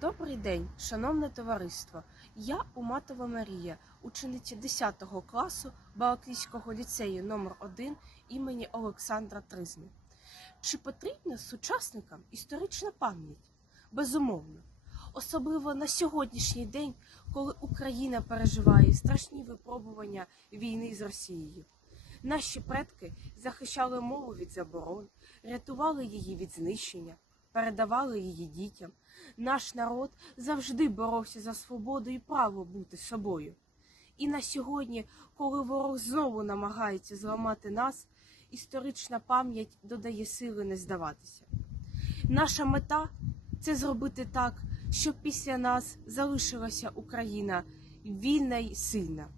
Добрий день, шановне товариство. Я Уматова Марія, учениця 10 класу Балаклійського ліцею номер 1 імені Олександра Тризни. Чи потрібна сучасникам історична пам'ять? Безумовно. Особливо на сьогоднішній день, коли Україна переживає страшні випробування війни з Росією. Наші предки захищали мову від заборон, рятували її від знищення, передавали її дітям. Наш народ завжди боровся за свободу і право бути собою. І на сьогодні, коли ворог знову намагається зламати нас, історична пам'ять додає сили не здаватися. Наша мета це зробити так, щоб після нас залишилася Україна вільна й сильна.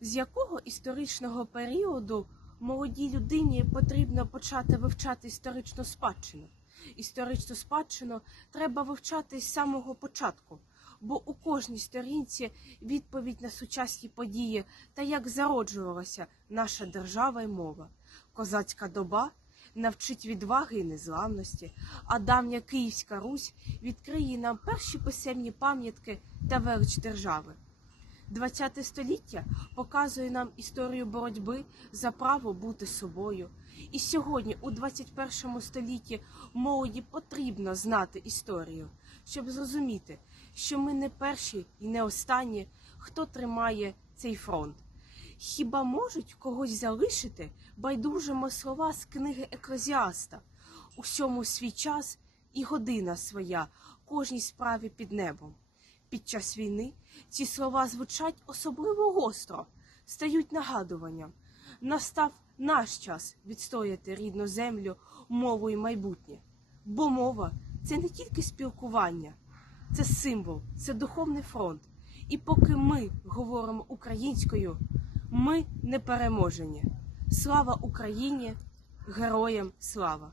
З якого історичного періоду молодій людині потрібно почати вивчати історичну спадщину? Історичну спадщину треба вивчати з самого початку, бо у кожній сторінці відповідь на сучасні події та як зароджувалася наша держава й мова. Козацька доба навчить відваги і незламності, а давня Київська Русь відкриє нам перші писемні пам'ятки та велич держави. ХХ століття показує нам історію боротьби за право бути собою. І сьогодні, у 21 столітті, молоді потрібно знати історію, щоб зрозуміти, що ми не перші і не останні, хто тримає цей фронт. Хіба можуть когось залишити байдужими слова з книги Еклезіаста? Усьому свій час і година своя, кожній справі під небом. Під час війни ці слова звучать особливо гостро, стають нагадуванням. Настав наш час відстояти рідну землю, мову і майбутнє. Бо мова це не тільки спілкування, це символ, це духовний фронт. І поки ми говоримо українською, ми не переможені. Слава Україні! Героям слава!